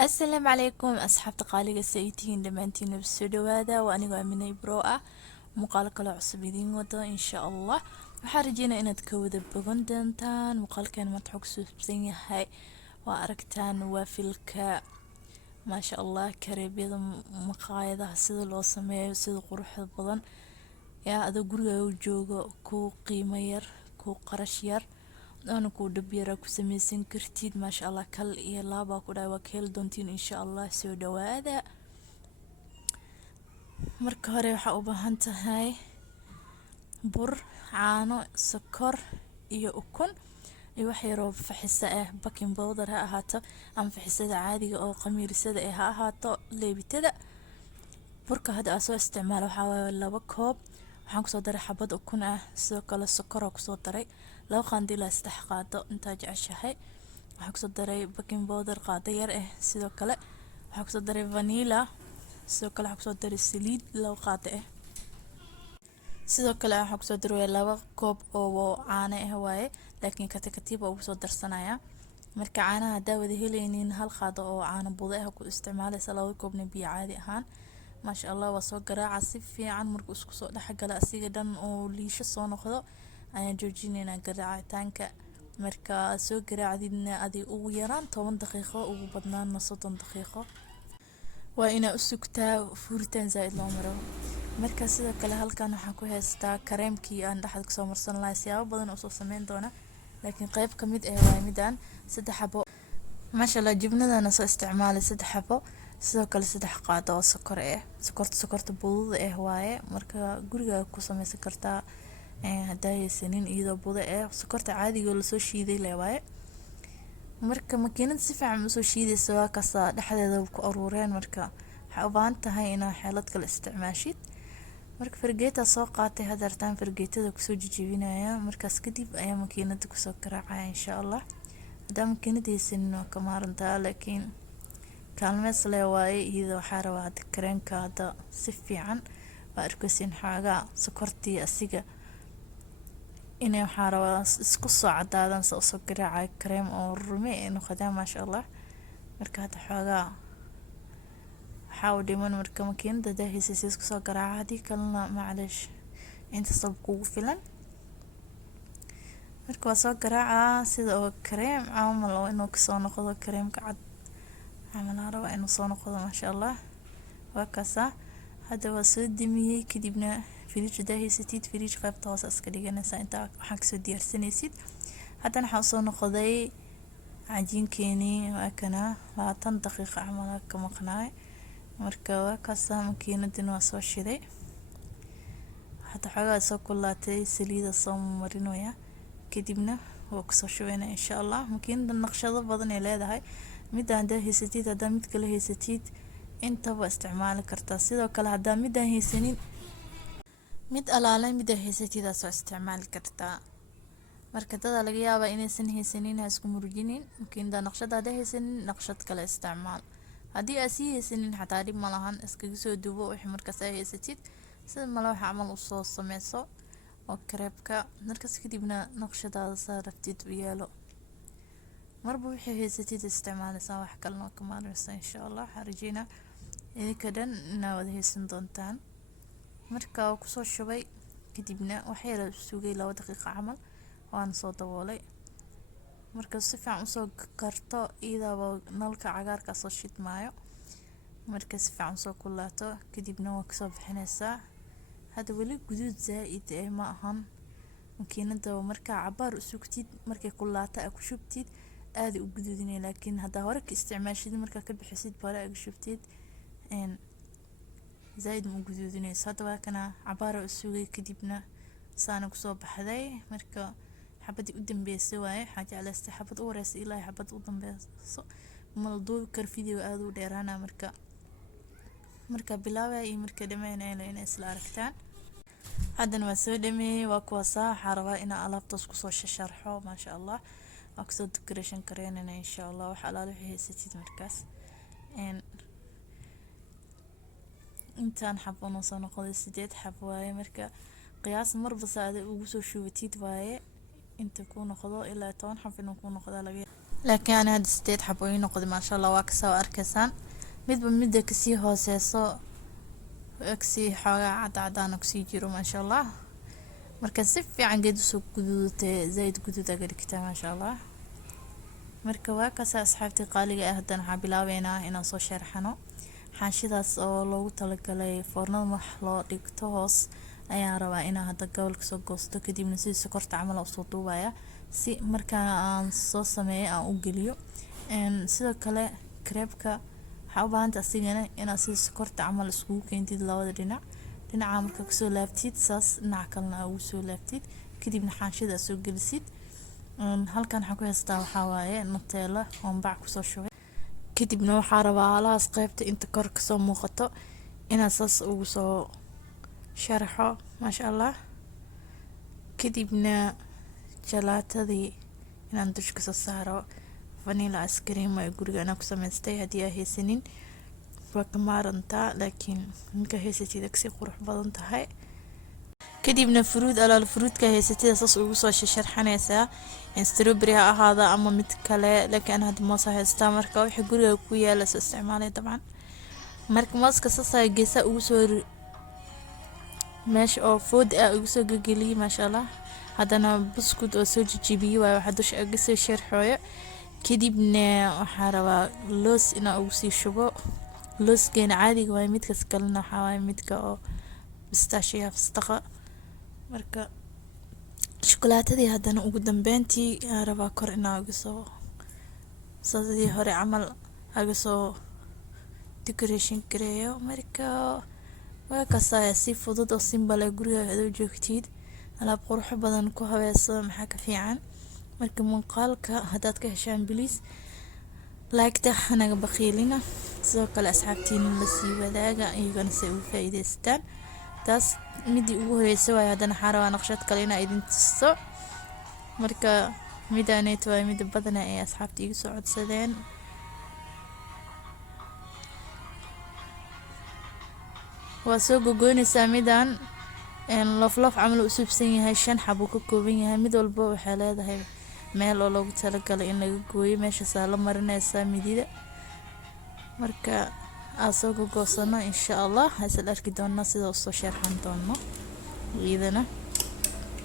السلام عليكم أصحاب تقاليق السيتين دمانتين بالسودو هذا وأنا من بروءة مقال كلا عصبيدين ودا إن شاء الله وحارجينا إن تكود بغندنتان مقال كان متحق سوسبسين هاي وأركتان وفيلك ما شاء الله كريبيض مقايضة سيد لو سميه سيد قروح البضن يا أدو قرية وجوغو كو قيمة ير كو قرش ير أنا كو دبيرة كو سميسين كرتيد ما شاء الله كل إيه لابا كو دايوا كيل دونتين إن شاء الله سو دوادا marka hore waxaa u baahan tahay bur caano sokor iyo ukun iyo wax yar oo faxisa ah baking powder ha ahaato ama faxisada caadiga oo qamiirsada ha ahaato leebitada burka hadda aan soo isticmaalo waxaa waaye 2 koob waxaan kusoo daray xabad ukun ah sidoo kale sokor oo kusoo daray 2 qaando ilaa 3 qaando inta jeceshahay waxaan kusoo daray baking powder qaado yar ah sidoo kale waxaan kusoo daray vanilla sidoo kale waxaan kusoo daray saliid 2 qaado ah sidoo kale waxaan kusoo daray 2 koob oo caano ah waaye laakiin katiib oo soo darsanaya marka caanaha hadaa wada helaynin hal qaado oo caano budo ah ku isticmaalaysa 2 koobna biyo caadi ahaan ما شاء الله وصو قراعة سفي عن مركو اسكسو دحق لا اسيغا دان او ليش سو نقضو انا جوجينينا قراعة تانكا مركا سو قراعة دينا ادي او يران 10 دقيقة او بدنان نص 10 دقيقة وانا اسكتا فورتين زائد لو مرو مركا سيدا كلا هالكان waxaan ku haystaa kareemkii aan dhaxad kusoo marsan lahaa siyaabo badan oo soo sameyn doona laakiin qayb kamid ah waa midaan 3 xabo ما شاء الله جبنادana soo isticmaalay 3 xabo sidoo kale 3 qaado oo sokor ah sokorta budada ah waaye marka guriga ku sameysan kartaa haday sanin iyadoo budo ah sokorta caadiga la soo shiiday leeyahay marka makiinada si fiican u soo shiidayso ka saa dhaxdeeda ku aruureen marka waxa u baahan tahay in xeelad kale isticmaashid marka fargeeta soo qaatay hadartaan fargeetada ku soo jijibinaya markaas kadib ayaa makiinada ku soo garaacaya insha Allah hadaan makiinadiisin ka maarantaa laakiin kaalmees leeyahay iyadoo xarawaad kareenka hada si fiican waa arkaysin xaaga sokortii asiga inay xarawa isku soo cadaadan soo garaacay kareem oo rumi inuu qadaa ma sha Allah marka hada xaaga حاول ديما مركا مكين دا هيسيس كسو قراعة هادي كلنا معلش انت صب كوغو فيلن مركا واسو قراعة سيدا او كريم عامل او انو كسو نقضو كريم كعد عامل عربا انو سو نقضو ما شاء الله وكاسا هادا واسو دميي كدبنا فريج دا هيسيتيد فريج قيب تواساس كديغانا سا انتا وحان كسو ديار سنيسيد هادا نحاو سو نقضي عجين كيني واكنا 20 دقيقة عملا كمقناي marka waa kaasa makiinadina waa soo shiday hada xagaa soo kulaatay saliida soo marinaya kadibna waa ku soo shubayna insha Allah makiinada naqshado badan ay leedahay mid aan haysatid hada mid kale haysatid inta waa isticmaali kartaa sidoo kale hada mid aan haysanin mid alaalay mid haysatid soo isticmaali kartaa marka dad laga yaabaa inaysan haysanin isku murjinin makiinada naqshada haysanin naqshad kale isticmaal hadii asiyaysanin xataa dib ma lahan iskaga soo duubo wixii markaas ay haysatid sida malaha waxa amal u soo sameyso oo kareebka markaas kadibna naqshadaada saartid u yeelo marba wixii haysatid isticmaalaysa wax kale oo kamaaraysa insha Allah harjina idinka dhan inaad haysan doontaan marka ku soo shubay kadibna waxa yar sugay 2 daqiiqo camal waan soo daboolay marka si fiican u soo karto iyadoo nalka cagaarka soo shidmaayo marka si fiican soo kulaato kadibna waa kasoo bixinaysaa hada wali guduud zaid ma ahan makiinada marka cabaar u sugtid markay kulaato ku shubtid aad u guduudinay laakiin hada hore ka isticmaashid marka ka bixisid bara ay shubtid zaid mu guduudinaysa hada waa kana cabaar u sugay kadibna saana ku soo baxday marka حبدي قدام بيسواي حاجة على استحبت ورس إلى حبت قدام بيس ملضوب كر فيديو هذا ديرانا مركا بلاوي أي مركا دمينا إلى إن إسلا ركتان هذا نواسو دمي وكواسا حروا إن ألاب تصقصو شرحه ما شاء الله أقصد ديكوريشن كريننا إن شاء الله وحلالو هي ستيد مركز إن إنتان حبو نوصو نقضي سيديد حبواي مركا قياس مربصة هذا وقصو شوتيد واي inta ku noqdo ilaa 10 xaf inuu ku noqdo laakiin ana hadda 8 xabo ii noqday ma sha Allah waa ka soo arkaysan midba midda ka sii hooseeso aksi xoogaa cadaan ku sii jiro ma sha Allah marka si fiican geed soo guduudtay zaid guduud aga dhigtay ma sha Allah marka waa ka soo asxaabti qaaliga ah haddana waxaan bilaabeynaa inaan soo sharaxno xaashidaas oo loogu talagalay foornada wax loo dhigto hoos ayaan rabaa inaan hadda gobolka soo goosto kadibna si sokorta camal u soo duubaya si markaan aan soo sameeyo aan u geliyo sidoo kale crepe-ka waxa u baahan tahay asigana inaad si sokorta camal isku keentid labada dhinaca marka ka soo laaftid saas dhinaca kalena ugu soo laaftid kadibna xaashida soo gelisid halkan waxa ku haystaa waxa waaye Nutella oo bac ku soo shubay kadibna waxa rabaa halaas qaybta inta kor ka soo muuqato inaad saas ugu soo sharaxo ma sha Allah kadibna jalaatadii inaan dusha soo saaro vanilla ice cream ay guriga ana ku samaystay hadii ay haysanin waa ka maaranta laakiin ninka haysatid si qurux badan tahay kadibna fruitka haysatid saas ugu soo sharxanaysa strawberry ha ahaada ama mid kale laakiin hadda moos haystaa marka wixii guriga ku yaala soo isticmaalay dabcan marka mooska saas geesa ugu soo meesha oo food ugu soo gagaliy ma sha Allah haddana buskud oo soo jijibiyo waxa dusha uga soo sharxooyo kadibna waxa rabaa loos ina ugu sii shubo looskeena caadiga waa midkaas kalena waxa waa midka oo pistachio fastaqa marka shokolaatadii haddana ugu dambeyntii rabaa kor ina ugu soo sadii hore camal ugu soo decoration gareeyo marka waa ka si fudud oo simple guriga aad joogtid alaab qurux badan ku habeeso maxaa ka fiican marka muuqaalka hadaad ka heshaan please like-ta hanaga baqiilina sidoo kale asxaabtiina la sii wadaaga iyagana si u faa'iideystaan taas midii ugu horeysay waa haddana xarawaa naqshad kale ina idin tuso marka midaaneet waa mid badan ay asxaabta igu soo codsadeen waa soo gogoynaysaa midaan loof camal u subsan yahay 5 xabo ka kooban yahay mid walba waxa leedahay meel oo loogu talagalay in laga gooyo meesha la marinaysa midida marka soo gogoosano insha Allah hasal arki doona sida soo sharxan doono iyadana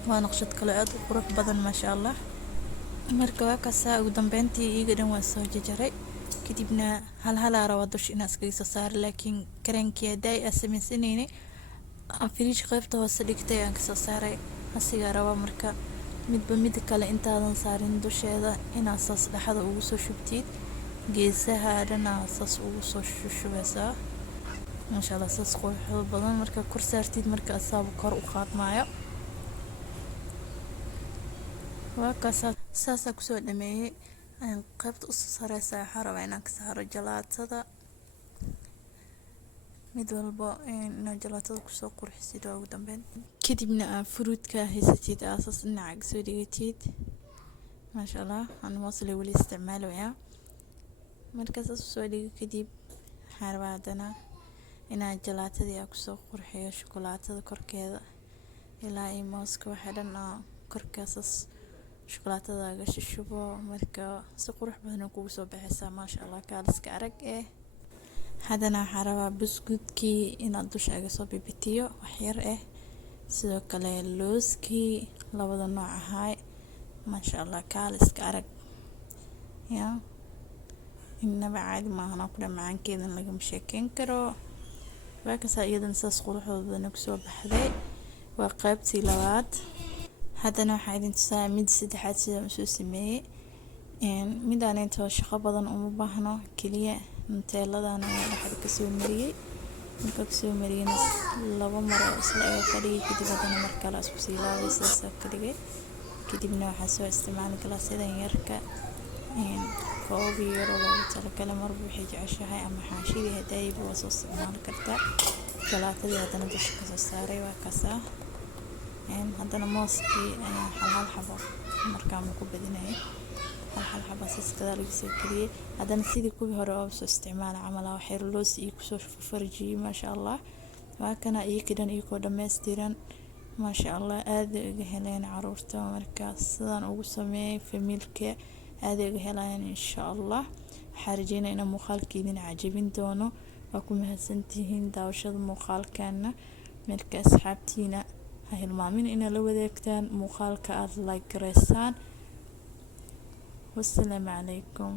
waa naqshad kale aad u qurux badan ma sha Allah marka waa ka ugu dambeyntii iga dhan waa soo jajaray kadibna hal arawa dush ina iskaga soo saar laakiin karenkii day asamisanayni fridge qaybta hoose dhigtay aan ka soo saaray asiga arawa marka midba mid kale intaadan saarin dusheeda ina saas dhaxda ugu soo shubtid geesaha dhana saas ugu soo shubeysa ma sha Allah saas qurux badan marka kor saartid marka asaab kor u qaadmaayo waa ka saas ku soo dhameeyay qaybta u sareysa xarawa inaan ka saaro jalaatada mid walba inaan jalaatada ku soo qurxisid ugu dambeyn kadibna fruitka haysatid aasas dhinac soo dhigatid ma sha Allah aan wasli wali isticmaalaya markaas soo dhigo kadib xarawadana inaan jalaatadii ku soo qurxiyo shukulaatada korkeeda ilaa ay mooska waxa dhan korkaas shukulaatada ga shubo marka si qurux badan ugu soo baxaysa ma sha Allah kaaliska arag haddana xarawa buskudkii inaad dusha uga soo bibitiyo wax yar sidoo kale looskii labada nooc ahay ma sha Allah kaaliska arag ya inaba caadi ma aha ku dhamaankeeda laga sheekeyn karo waa ka iyadana saas quruxdooda ku soo baxday waa qaybtii labaad haddana waxa idin tusaa mid saddexaad sida soo sameeyay midaan inta shaqo badan uma baahno kaliya Nutella-dana waxa ka soo mariyay marka ka soo mariyay laba mar isla ay fadhiyay kadib haddana mar kale isku sii laabaysa ka dhigay kadibna waxa soo isticmaali galaasyada yarka koob yar oo loogu talagalay mar wixii jeceshahay ama xaashidii hadayba waa soo isticmaali kartaa jalaatadii haddana dusha ka soo saaray waa kasaa haddana mooskii hal xabo markaan ku badinay hal xabo siskada lagu soo kariyay haddana sidii kuwii hore oo soo isticmaal camal wax yar loos iyo ku soo farjiyay ma sha Allah waa kana iyakidan iyo ko dhameystiran ma sha Allah aad uga heleen caruurta markaas sidaan ugu sameeyay familka aaday uga helayaan insha allah. waxaan rajeynaa inaan muuqaalka idin cajabin doono. waa ku mahadsantihiin daawashada muuqaalkana. marka asxaabtiina ha hilmaamin inaad la wadaagtaan muuqaalka, aad like gareysaan. wassalaamu calaykum.